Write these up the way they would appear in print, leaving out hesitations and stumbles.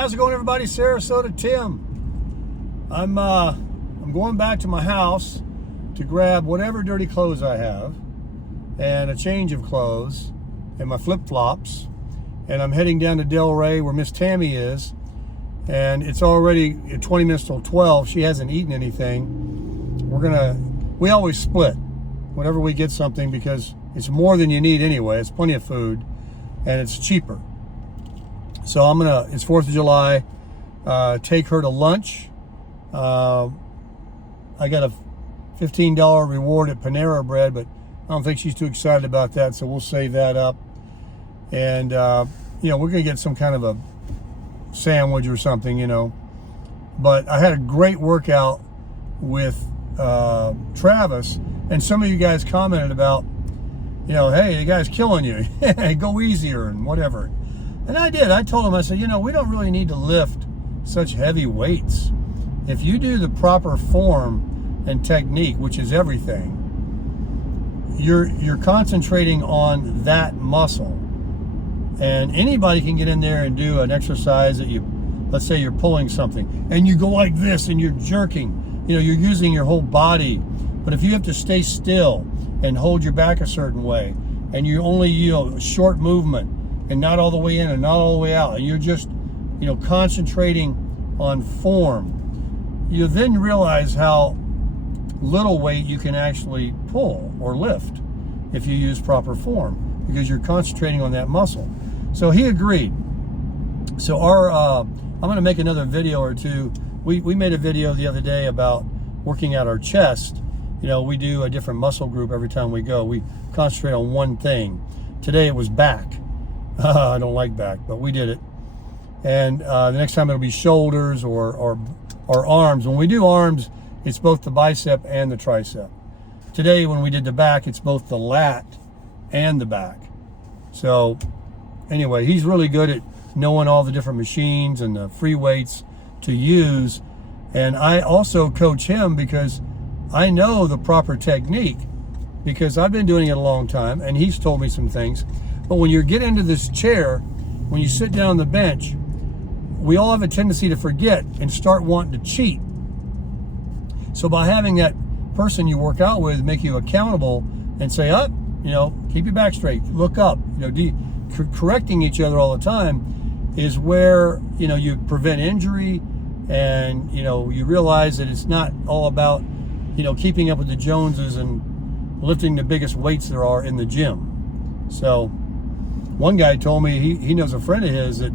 how's it going, everybody? Sarasota Tim. I'm going back to my house to grab whatever dirty clothes I have and a change of clothes and my flip-flops, and I'm heading down to Delray where Miss Tammy is, and it's already 20 minutes till 12. She hasn't eaten anything. We always split whenever we get something because it's more than you need anyway. It's plenty of food and it's cheaper. So it's 4th of July, take her to lunch. I got a $15 reward at Panera Bread, but I don't think she's too excited about that, so we'll save that up. And, we're going to get some kind of a sandwich or something, But I had a great workout with Travis, and some of you guys commented about, hey, the guy's killing you. Go easier and whatever. And I did. I told him, I said, we don't really need to lift such heavy weights. If you do the proper form and technique, which is everything, you're concentrating on that muscle. And anybody can get in there and do an exercise that let's say you're pulling something and you go like this and you're jerking, you're using your whole body. But if you have to stay still and hold your back a certain way, and you only, short movement and not all the way in and not all the way out, and you're just, concentrating on form, you then realize how little weight you can actually pull or lift if you use proper form, because you're concentrating on that muscle. So he agreed. So I'm going to make another video or two. We made a video the other day about working out our chest. We do a different muscle group every time we go. We concentrate on one thing. Today it was back. I don't like back, but we did it. And the next time it'll be shoulders or arms. When we do arms, it's both the bicep and the tricep. Today, when we did the back, it's both the lat and the back. So anyway, he's really good at knowing all the different machines and the free weights to use. And I also coach him because I know the proper technique, because I've been doing it a long time and he's told me some things. But when you get into this chair, when you sit down on the bench, we all have a tendency to forget and start wanting to cheat. So by having that person you work out with make you accountable and say, up, keep your back straight, look up, correcting each other all the time is where, you prevent injury, and, you realize that it's not all about, keeping up with the Joneses and lifting the biggest weights there are in the gym. So one guy told me he knows a friend of his that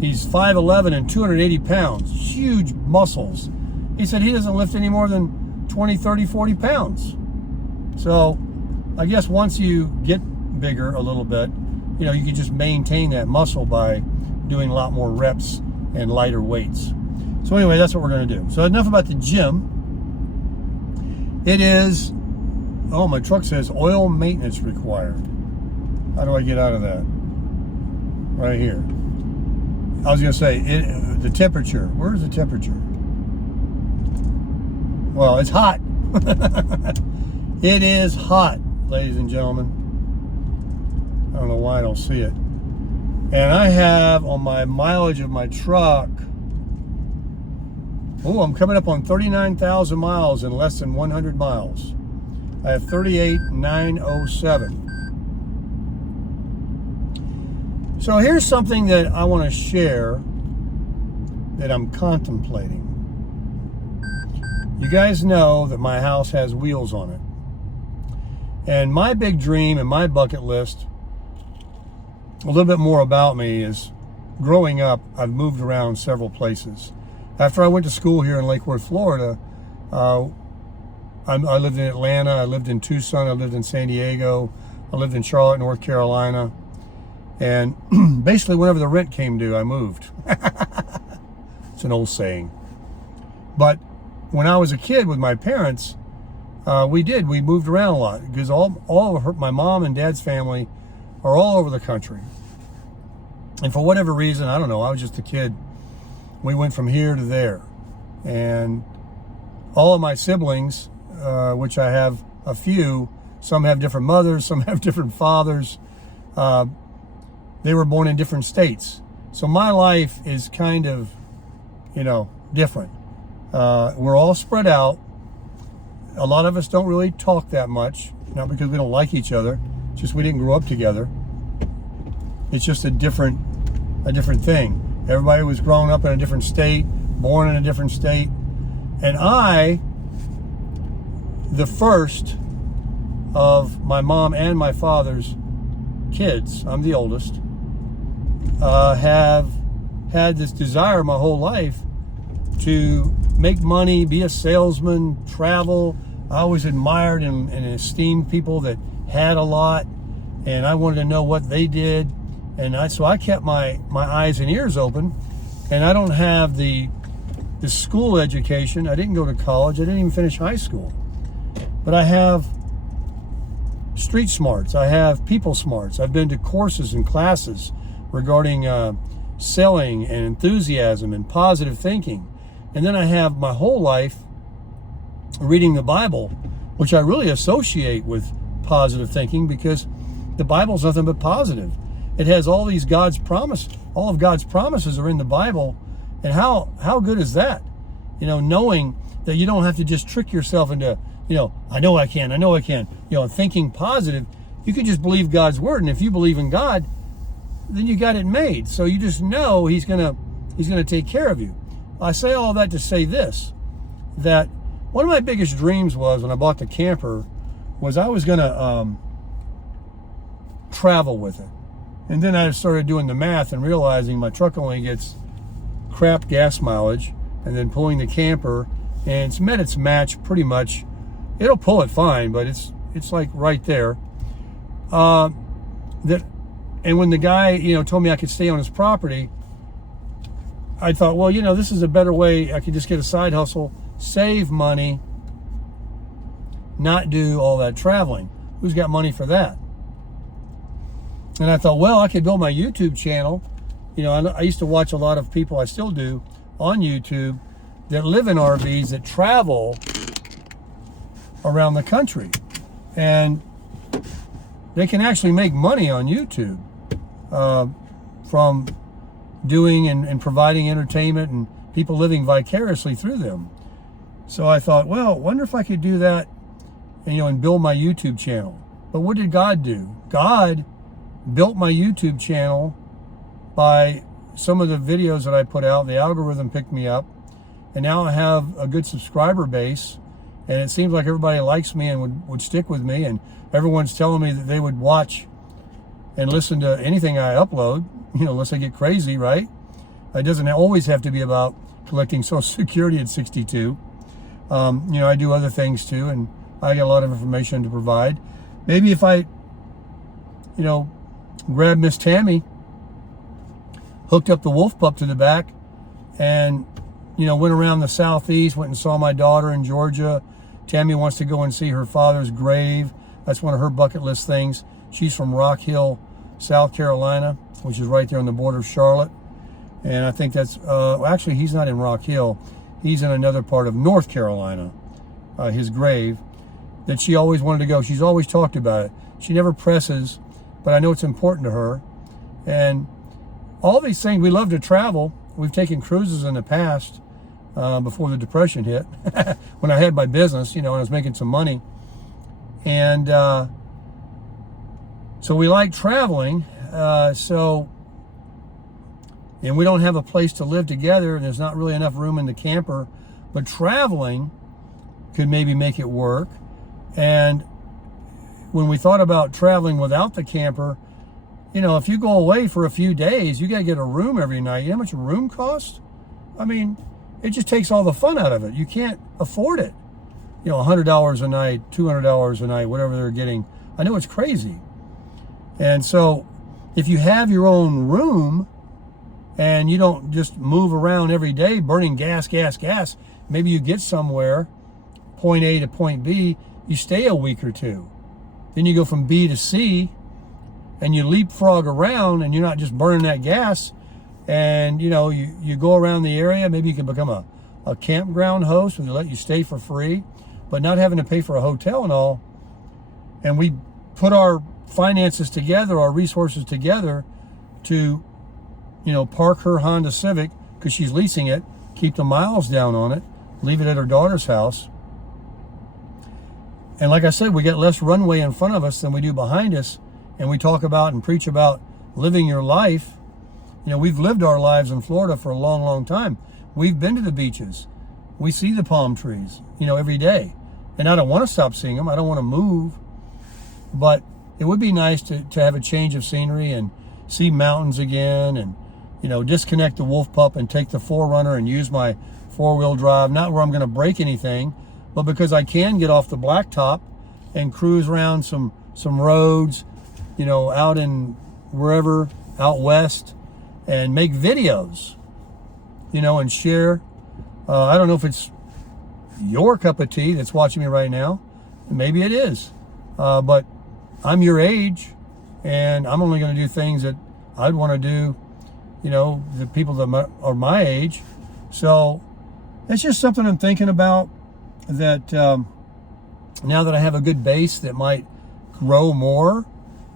he's 5'11" and 280 pounds, huge muscles. He said he doesn't lift any more than 20, 30, 40 pounds. So I guess once you get bigger a little bit, you can just maintain that muscle by doing a lot more reps and lighter weights. So anyway, that's what we're going to do. So enough about the gym. It is, my truck says oil maintenance required. How do I get out of that? Right here. I was going to say, the temperature. Where's the temperature? Well, it's hot. It is hot, ladies and gentlemen. I don't know why I don't see it. And I have on my mileage of my truck, I'm coming up on 39,000 miles in less than 100 miles. I have 38,907. So here's something that I want to share that I'm contemplating. You guys know that my house has wheels on it. And my big dream and my bucket list, a little bit more about me, is growing up, I've moved around several places. After I went to school here in Lake Worth, Florida, I lived in Atlanta, I lived in Tucson, I lived in San Diego, I lived in Charlotte, North Carolina. And basically whenever the rent came due, I moved. It's an old saying. But when I was a kid with my parents, we moved around a lot because all of my mom and dad's family are all over the country. And for whatever reason, I don't know, I was just a kid. We went from here to there. And all of my siblings, which I have a few, some have different mothers, some have different fathers, they were born in different states. So my life is kind of, different. We're all spread out. A lot of us don't really talk that much, not because we don't like each other, just we didn't grow up together. It's just a different thing. Everybody was growing up in a different state, born in a different state. And I, the first of my mom and my father's kids, I'm the oldest, have had this desire my whole life to make money, be a salesman, travel. I always admired and esteemed people that had a lot, and I wanted to know what they did. And so I kept my eyes and ears open. And I don't have the school education. I didn't go to college. I didn't even finish high school. But I have street smarts. I have people smarts. I've been to courses and classes regarding selling and enthusiasm and positive thinking. And then I have my whole life reading the Bible, which I really associate with positive thinking because the Bible's nothing but positive. It has all these God's promises. All of God's promises are in the Bible. And how good is that? Knowing that you don't have to just trick yourself into, I know I can, thinking positive. You can just believe God's word. And if you believe in God, then you got it made. So you just know he's gonna take care of you. I say all that to say this, that one of my biggest dreams was when I bought the camper was I was gonna travel with it. And then I started doing the math and realizing my truck only gets crap gas mileage, and then pulling the camper, and it's met its match pretty much. It'll pull it fine, but it's like right there. And when the guy, told me I could stay on his property, I thought, well, this is a better way. I could just get a side hustle, save money, not do all that traveling. Who's got money for that? And I thought, well, I could build my YouTube channel. I used to watch a lot of people, I still do, on YouTube that live in RVs that travel around the country. And they can actually make money on YouTube from doing and providing entertainment and people living vicariously through them. So I thought, well, wonder if I could do that and build my YouTube channel. But what did God do? God built my YouTube channel by some of the videos that I put out. The algorithm picked me up, and now I have a good subscriber base, and it seems like everybody likes me and would stick with me, and everyone's telling me that they would watch and listen to anything I upload, unless I get crazy, right? It doesn't always have to be about collecting Social Security at 62. I do other things too, and I get a lot of information to provide. Maybe if I, grabbed Miss Tammy, hooked up the wolf pup to the back, and went around the southeast, went and saw my daughter in Georgia. Tammy wants to go and see her father's grave. That's one of her bucket list things. She's from Rock Hill, South Carolina, which is right there on the border of Charlotte. And I think that's actually, he's not in Rock Hill. He's in another part of North Carolina, his grave, that she always wanted to go. She's always talked about it. She never presses, but I know it's important to her. And all these things, we love to travel. We've taken cruises in the past before the Depression hit, when I had my business, and I was making some money. And so we like traveling. And we don't have a place to live together, and there's not really enough room in the camper, but traveling could maybe make it work. And when we thought about traveling without the camper, if you go away for a few days, you got to get a room every night. You know how much a room costs? I mean, it just takes all the fun out of it. You can't afford it. $100 a night, $200 a night, whatever they're getting. I know it's crazy. And so if you have your own room and you don't just move around every day burning gas, maybe you get somewhere, point A to point B, you stay a week or two. Then you go from B to C, and you leapfrog around, and you're not just burning that gas. And you go around the area. Maybe you can become a campground host, where they let you stay for free, but not having to pay for a hotel and all. And we put our finances together, our resources together, to park her Honda Civic because she's leasing it, keep the miles down on it, leave it at her daughter's house. And like I said, we get less runway in front of us than we do behind us. And we talk about and preach about living your life. We've lived our lives in Florida for a long, long time. We've been to the beaches. We see the palm trees, every day. And I don't want to stop seeing them. I don't want to move. But it would be nice to have a change of scenery and see mountains again and, disconnect the Wolf Pup and take the 4Runner and use my 4-wheel drive. Not where I'm going to break anything, but because I can get off the blacktop and cruise around some roads, out in wherever, out west, and make videos, and share. I don't know if it's your cup of tea that's watching me right now. Maybe it is. But I'm your age, and I'm only going to do things that I'd want to do, the people that are my age. So it's just something I'm thinking about, that now that I have a good base that might grow more,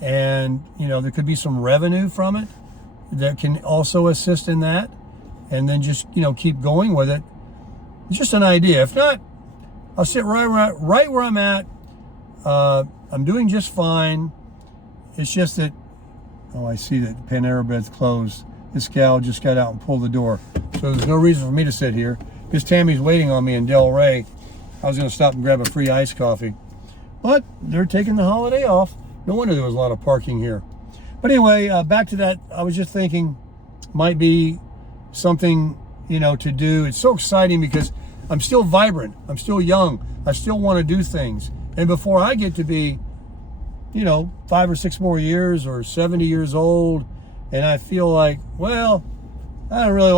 and there could be some revenue from it that can also assist in that, and then just keep going with it. It's just an idea. If not, I'll sit right where I'm at. I'm doing just fine. It's just that, I see that Panera Bread's closed. This gal just got out and pulled the door, so there's no reason for me to sit here because Tammy's waiting on me in Delray. I was going to stop and grab a free iced coffee, but they're taking the holiday off. No wonder there was a lot of parking here. But anyway, back to that. I was just thinking, might be something, to do. It's so exciting because I'm still vibrant. I'm still young. I still want to do things. And before I get to be, 5 or 6 more years or 70 years old, and I feel like, well, I don't really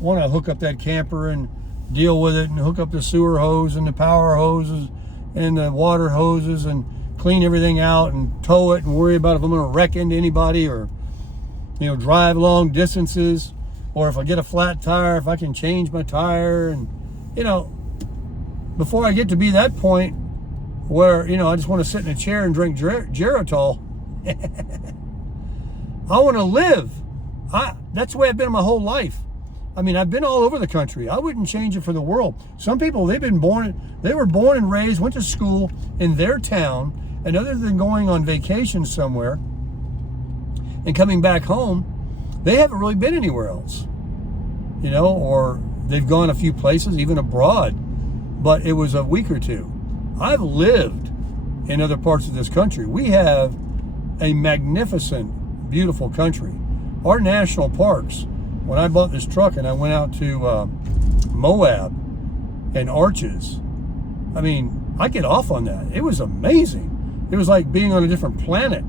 want to hook up that camper and deal with it and hook up the sewer hose and the power hoses and the water hoses and clean everything out and tow it and worry about if I'm going to wreck into anybody or, drive long distances, or if I get a flat tire, if I can change my tire. And, before I get to be that point where, I just want to sit in a chair and drink Geritol, I want to live. That's the way I've been my whole life. I mean, I've been all over the country. I wouldn't change it for the world. Some people, they were born and raised, went to school in their town, and other than going on vacation somewhere and coming back home, they haven't really been anywhere else, or they've gone a few places, even abroad, but it was a week or two. I've lived in other parts of this country. We have a magnificent, beautiful country. Our national parks, when I bought this truck and I went out to Moab and Arches, I mean, I get off on that. It was amazing. It was like being on a different planet.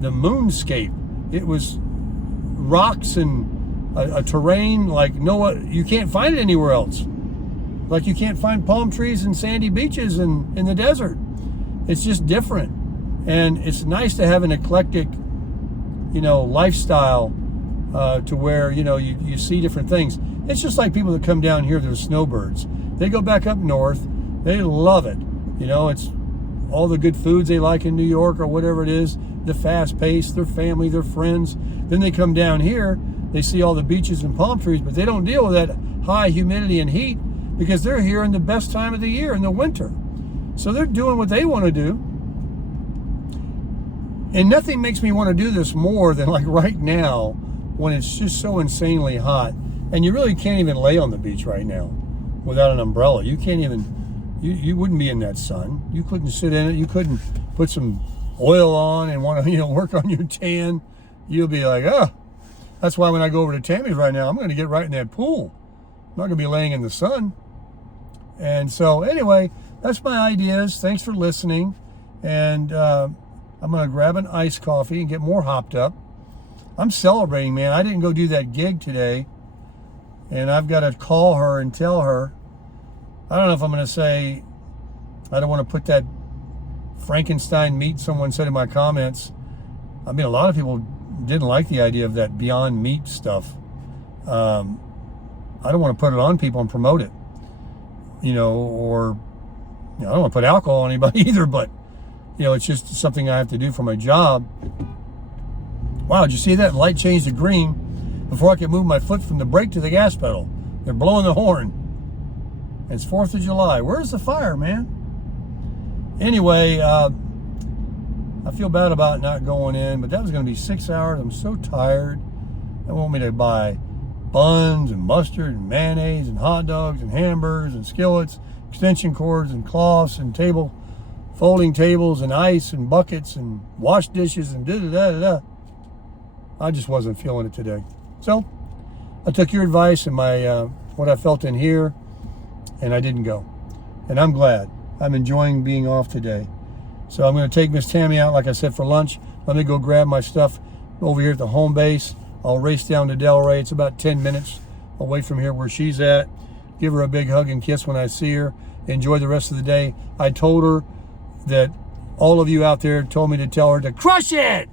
The moonscape. It was rocks and a terrain like you can't find it anywhere else. Like you can't find palm trees and sandy beaches in the desert. It's just different. And it's nice to have an eclectic, lifestyle to where, you see different things. It's just like people that come down here, they're snowbirds. They go back up north. They love it. It's all the good foods they like in New York or whatever it is, the fast pace, their family, their friends. Then they come down here, they see all the beaches and palm trees, but they don't deal with that high humidity and heat because they're here in the best time of the year, in the winter. So they're doing what they want to do. And nothing makes me want to do this more than like right now when it's just so insanely hot. And you really can't even lay on the beach right now without an umbrella. You can't even, you wouldn't be in that sun. You couldn't sit in it. You couldn't put some oil on and want to, work on your tan. You'll be like, oh. That's why when I go over to Tammy's right now, I'm going to get right in that pool. I'm not going to be laying in the sun. And so anyway, that's my ideas. Thanks for listening. And I'm going to grab an iced coffee and get more hopped up. I'm celebrating, man. I didn't go do that gig today. And I've got to call her and tell her. I don't know if I'm going to say, I don't want to put that Frankenstein meat someone said in my comments. I mean, a lot of people didn't like the idea of that Beyond Meat stuff. I don't want to put it on people and promote it. Or I don't want to put alcohol on anybody either, but it's just something I have to do for my job. Wow, did you see that? Light changed to green. before I could move my foot from the brake to the gas pedal. They're blowing the horn. It's 4th of July. Where's the fire, man? Anyway, I feel bad about not going in, but that was going to be 6 hours. I'm so tired. They want me to buy buns and mustard and mayonnaise and hot dogs and hamburgers and skillets, extension cords and cloths and folding tables and ice and buckets and wash dishes and da-da-da-da-da. I just wasn't feeling it today. So I took your advice and my what I felt in here, and I didn't go. And I'm glad. I'm enjoying being off today. So I'm going to take Miss Tammy out, like I said, for lunch. Let me go grab my stuff over here at the home base. I'll race down to Delray. It's about 10 minutes away from here where she's at. Give her a big hug and kiss when I see her. Enjoy the rest of the day. I told her that all of you out there told me to tell her to crush it.